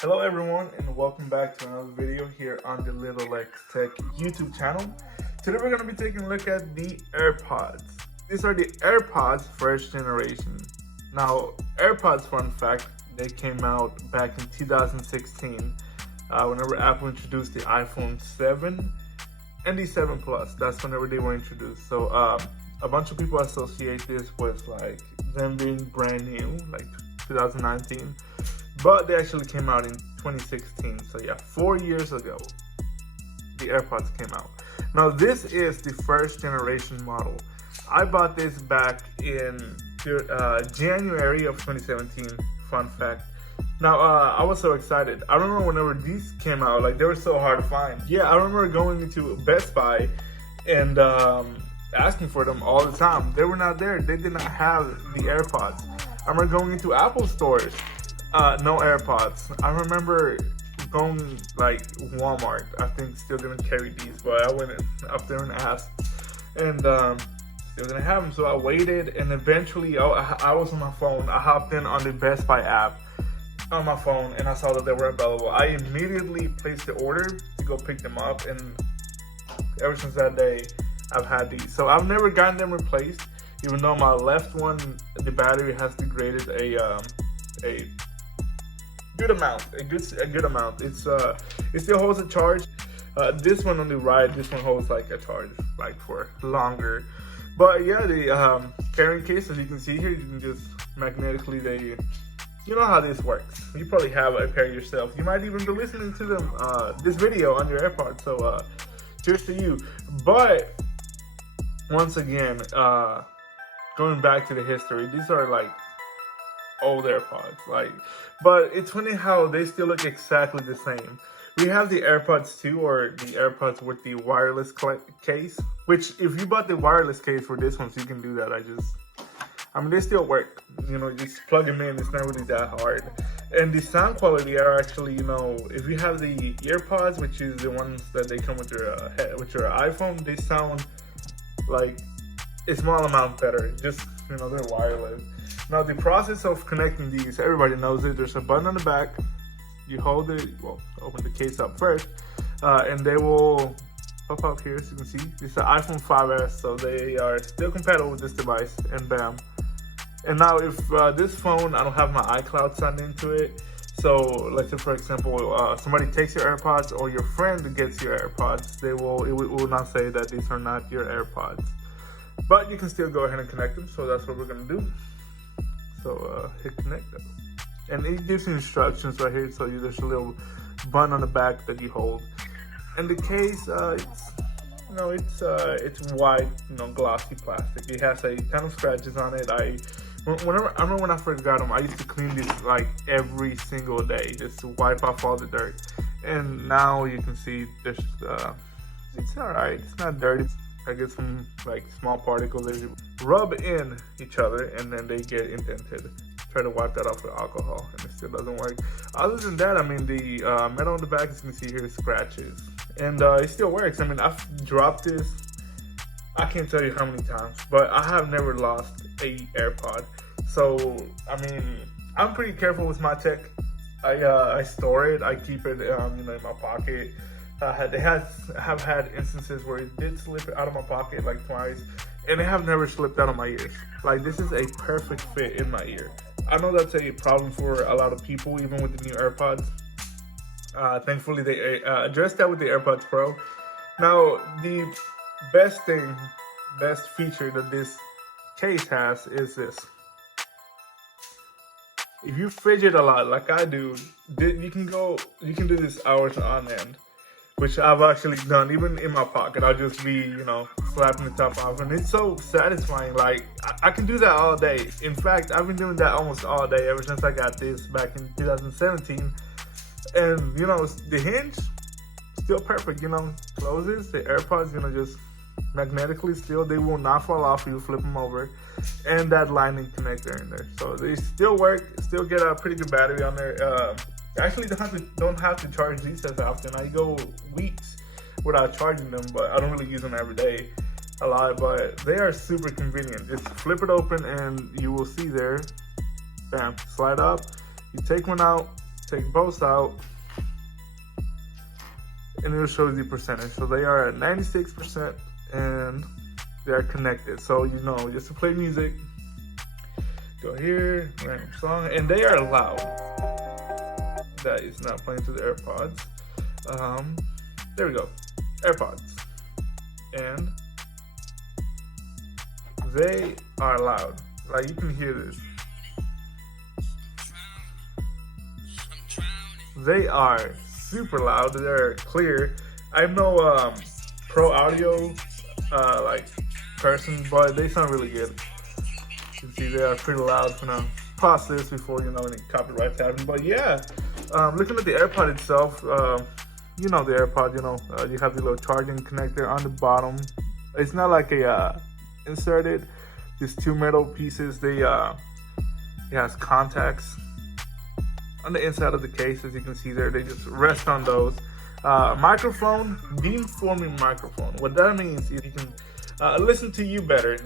Hello everyone and welcome back to another video here on the Lil'X Tech YouTube channel. Today we're going to be taking a look at the AirPods. These are the AirPods first generation. Now AirPods, fun fact, they came out back in 2016 whenever Apple introduced the iPhone 7 and the 7 Plus. That's whenever they were introduced. So a bunch of people associate this with like them being brand new, like 2019. But they actually came out in 2016. So yeah, 4 years ago, the AirPods came out. Now this is the first generation model. I bought this back in January of 2017, fun fact. Now, I was so excited. I remember whenever these came out, like they were so hard to find. Yeah, I remember going into Best Buy and asking for them all the time. They were not there. They did not have the AirPods. I remember going into Apple stores. No AirPods. I remember going like Walmart. I think still didn't carry these, but I went up there and asked, and still didn't have them. So I waited, and eventually I was on my phone. I hopped in on the Best Buy app on my phone, and I saw that they were available. I immediately placed the order to go pick them up, and ever since that day, I've had these. So I've never gotten them replaced, even though my left one, the battery has degraded a good amount. It still holds a charge. This one on the right, this one holds like a charge like for longer. But yeah, the carrying case, as you can see here, you can just magnetically you know how this works. You probably have a pair yourself. You might even be listening to them this video on your AirPods. So cheers to you. But once again, going back to the history, these are like old AirPods, but it's funny how they still look exactly the same. We have the AirPods 2, or the AirPods with the wireless case, which if you bought the wireless case for this one, so you can do that. I mean, they still work, you know, just plug them in. It's not really that hard. And the sound quality are actually, you know, if you have the AirPods, which is the ones that they come with your iPhone, they sound like a small amount better. Just, you know, they're wireless. Now the process of connecting these, everybody knows it. There's a button on the back. You hold it, well, open the case up first, and they will pop up here, as you can see. This is an iPhone 5S, so they are still compatible with this device, and bam. And now if this phone, I don't have my iCloud signed into it, so let's say for example, somebody takes your AirPods or your friend gets your AirPods, it will not say that these are not your AirPods. But you can still go ahead and connect them, so that's what we're gonna do. So hit connect, and it gives you instructions right here. So there's a little button on the back that you hold, and the case, it's white, you know, glossy plastic. It has a ton of scratches on it. I remember when I first got them, I used to clean these like every single day, just to wipe off all the dirt. And now you can see there's it's alright. It's not dirty. I get some like small particles that rub in each other and then they get indented. Try to wipe that off with alcohol and it still doesn't work. Other than that, I mean, the metal on the back, as you can see here, scratches. And it still works. I mean, I've dropped this, I can't tell you how many times, but I have never lost a AirPod. So, I mean, I'm pretty careful with my tech. I store it, I keep it you know, in my pocket. I have had instances where it did slip out of my pocket like twice, and it have never slipped out of my ears. Like, this is a perfect fit in my ear. I know that's a problem for a lot of people, even with the new AirPods. Thankfully, they addressed that with the AirPods Pro. Now, the best feature that this case has is this. If you fidget a lot, like I do, you can do this hours on end, which I've actually done, even in my pocket. I'll just be, you know, slapping the top off, and it's so satisfying. Like, I can do that all day. In fact, I've been doing that almost all day ever since I got this back in 2017. And, you know, the hinge, still perfect, you know, closes. The AirPods, you know, just magnetically still, they will not fall off if you flip them over. And that lightning connector in there. So they still work, still get a pretty good battery on there. Actually don't have to charge these as often. I go weeks without charging them, but I don't really use them every day a lot. But they are super convenient. Just flip it open and you will see there, bam, slide up. You take one out, take both out, and it'll show you the percentage. So they are at 96% and they are connected. So you know, just to play music, go here, random song, and they are loud. That is not playing to the AirPods. There we go, AirPods, and they are loud. Like, you can hear this. They are super loud. They're clear. I'm no pro audio like person, but they sound really good. You can see they are pretty loud. I'm gonna pause this before any copyrights happen. But yeah, looking at the AirPod itself, you know the AirPod. You have the little charging connector on the bottom. It's not like a inserted. Just two metal pieces. It has contacts on the inside of the case, as you can see there. They just rest on those. Microphone, beamforming microphone. What that means is you can listen to you better.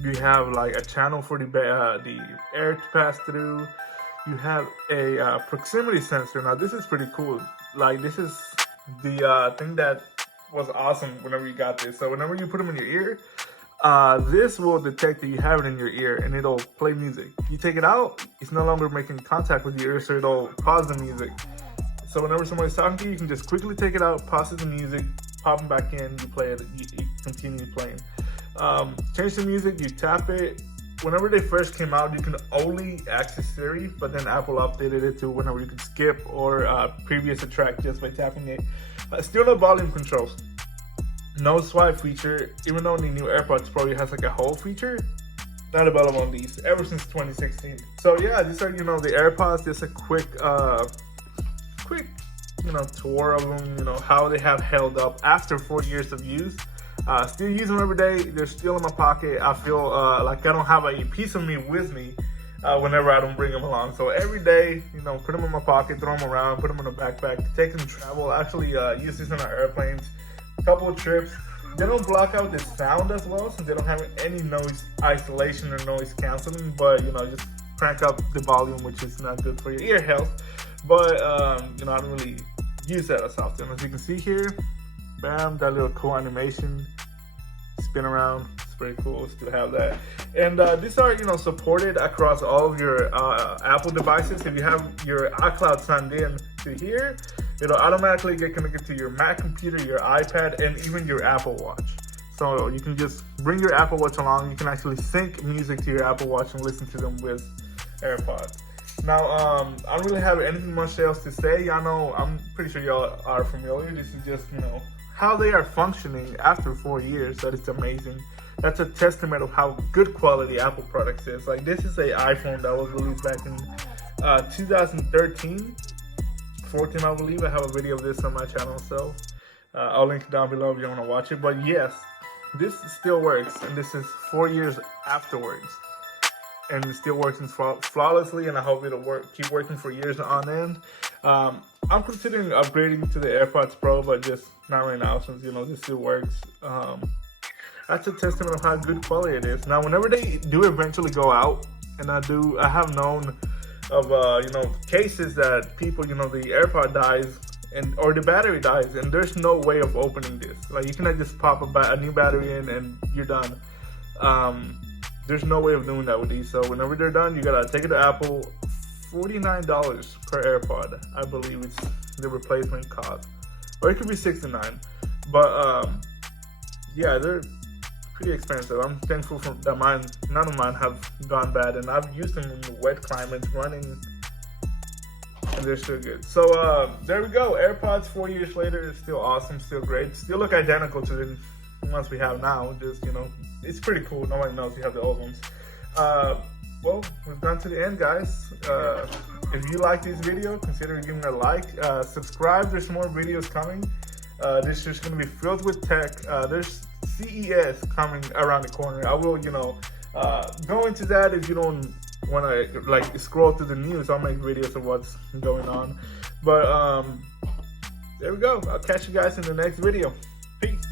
You have like a channel for the air to pass through. You have a proximity sensor. Now this is pretty cool. Like, this is the thing that was awesome whenever you got this. So whenever you put them in your ear, this will detect that you have it in your ear and it'll play music. You take it out, it's no longer making contact with your ear, so it'll pause the music. So whenever somebody's talking to you, you can just quickly take it out, pause the music, pop them back in, you play it, you continue playing. Change the music, you tap it. Whenever they first came out, you can only access Siri, but then Apple updated it to whenever you could skip or previous a track just by tapping it. Still no volume controls. No swipe feature, even though the new AirPods Pro has like a hold feature. Not available on these ever since 2016. So yeah, these are the AirPods. Just a quick tour of them. How they have held up after 4 years of use. Still use them every day. They're still in my pocket. I feel like I don't have a piece of me with me whenever I don't bring them along. So every day, put them in my pocket, throw them around, put them in a backpack, take them to travel. Actually, use these on our airplanes. Couple of trips. They don't block out the sound as well, since they don't have any noise isolation or noise canceling, but just crank up the volume, which is not good for your ear health. But I don't really use that as often. As you can see here, bam, that little cool animation, spin around. It's pretty cool to have that. And these are supported across all of your Apple devices. If you have your iCloud signed in to here, it'll automatically get connected to your Mac computer, your iPad, and even your Apple Watch. So you can just bring your Apple Watch along. You can actually sync music to your Apple Watch and listen to them with AirPods. Now, I don't really have anything much else to say. Y'all know, I'm pretty sure y'all are familiar. This is just, how they are functioning after 4 years. That is amazing. That's a testament of how good quality Apple products is. Like, this is an iPhone that was released back in 2013. 14, I believe. I have a video of this on my channel, so I'll link it down below if you want to watch it. But yes, this still works, and this is 4 years afterwards, and it still works flawlessly, and I hope it'll keep working for years on end. I'm considering upgrading to the AirPods Pro, but just not right now, since this still works. That's a testament of how good quality it is. Now, whenever they do eventually go out, and I have known of cases that people, the AirPod dies or the battery dies, and there's no way of opening this. Like, you cannot just pop a new battery in and you're done. There's no way of doing that with these. So whenever they're done, you gotta take it to Apple. $49 per AirPod, I believe it's the replacement cost, or it could be $69. But yeah, they're pretty expensive. I'm thankful that none of mine have gone bad, and I've used them in the wet climates running, and they're still good. So there we go. AirPods 4 years later is still awesome, still great, still look identical to the ones we have now. Just it's pretty cool. Nobody knows we have the old ones. Well, we've gone to the end, guys. If you like this video, consider giving it a like. Subscribe. There's more videos coming. This is going to be filled with tech. There's CES coming around the corner. I will, go into that. If you don't want to scroll through the news, I'll make videos of what's going on. But there we go. I'll catch you guys in the next video. Peace.